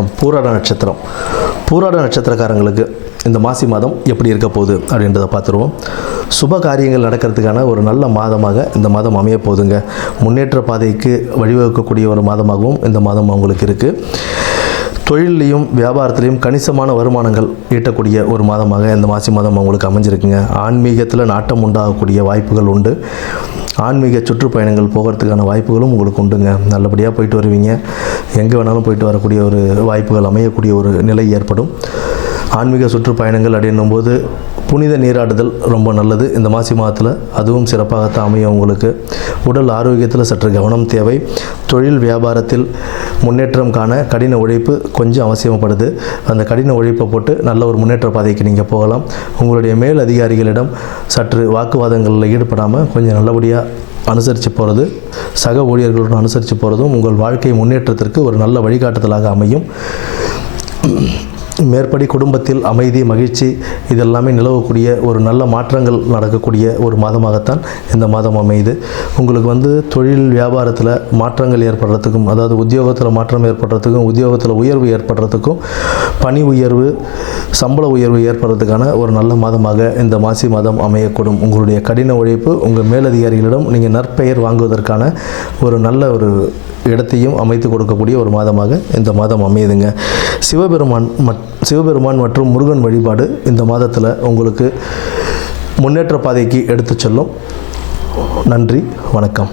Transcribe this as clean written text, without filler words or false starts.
வணக்கம். பூராட நட்சத்திரம். பூராட நட்சத்திரக்காரங்களுக்கு இந்த மாசி மாதம் எப்படி இருக்க போகுது அப்படின்றத பார்த்துருவோம். சுப காரியங்கள் நடக்கிறதுக்கான ஒரு நல்ல மாதமாக இந்த மாதம் அமைய போகுதுங்க. முன்னேற்ற பாதைக்கு வழிவகுக்கக்கூடிய ஒரு மாதமாகவும் இந்த மாதம் அவங்களுக்கு இருக்குது. தொழிலையும் வியாபாரத்திலையும் கணிசமான வருமானங்கள் ஈட்டக்கூடிய ஒரு மாதமாக இந்த மாசி மாதம் அவங்களுக்கு அமைஞ்சிருக்குங்க. ஆன்மீகத்தில் நாட்டம் உண்டாகக்கூடிய வாய்ப்புகள் உண்டு. ஆன்மீக சுற்றுப்பயணங்கள் போகிறதுக்கான வாய்ப்புகளும் உங்களுக்கு உண்டுங்க. நல்லபடியாக போயிட்டு வருவீங்க. எங்கே வேணாலும் போயிட்டு வரக்கூடிய ஒரு வாய்ப்புகள் அமையக்கூடிய ஒரு நிலை ஏற்படும். ஆன்மீக சுற்றுப்பயணங்கள் அப்படின்னும்போது புனித நீராடுதல் ரொம்ப நல்லது இந்த மாசி மாதத்தில். அதுவும் சிறப்பாகத்தான் அமையும் உங்களுக்கு. உடல் ஆரோக்கியத்தில் சற்று கவனம் தேவை. தொழில் வியாபாரத்தில் முன்னேற்றம் காண கடின உழைப்பு கொஞ்சம் அவசியப்படுது. அந்த கடின உழைப்பை போட்டு நல்ல ஒரு முன்னேற்ற பாதைக்கு நீங்கள் போகலாம். உங்களுடைய மேல் அதிகாரிகளிடம் சற்று வாக்குவாதங்களில் ஈடுபடாமல் கொஞ்சம் நல்லபடியாக அனுசரித்து போகிறது, சக ஊழியர்களுடன் அனுசரித்து போகிறதும் உங்கள் வாழ்க்கை முன்னேற்றத்திற்கு ஒரு நல்ல வழிகாட்டுதலாக அமையும். மேற்படி குடும்பத்தில் அமைதி, மகிழ்ச்சி இதெல்லாமே நிலவக்கூடிய ஒரு நல்ல மாற்றங்கள் நடக்கக்கூடிய ஒரு மாதமாகத்தான் இந்த மாதம் அமையுது. உங்களுக்கு தொழில் வியாபாரத்தில் மாற்றங்கள் ஏற்படுறதுக்கும், அதாவது உத்தியோகத்தில் மாற்றம் ஏற்படுறதுக்கும், உத்தியோகத்தில் உயர்வு ஏற்படுறதுக்கும், பணி உயர்வு, சம்பள உயர்வு ஏற்படுறதுக்கான ஒரு நல்ல மாதமாக இந்த மாசி மாதம் அமையக்கூடும். உங்களுடைய கடின உழைப்பு உங்கள் மேலதிகாரிகளிடம் நீங்கள் நற்பெயர் வாங்குவதற்கான ஒரு நல்ல ஒரு இடத்தையும் அமைத்து கொடுக்கக்கூடிய ஒரு மாதமாக இந்த மாதம் அமையுதுங்க. சிவபெருமான் மற்றும் முருகன் வழிபாடு இந்த மாதத்தில் உங்களுக்கு முன்னேற்ற பாதைக்கு எடுத்து செல்லும். நன்றி, வணக்கம்.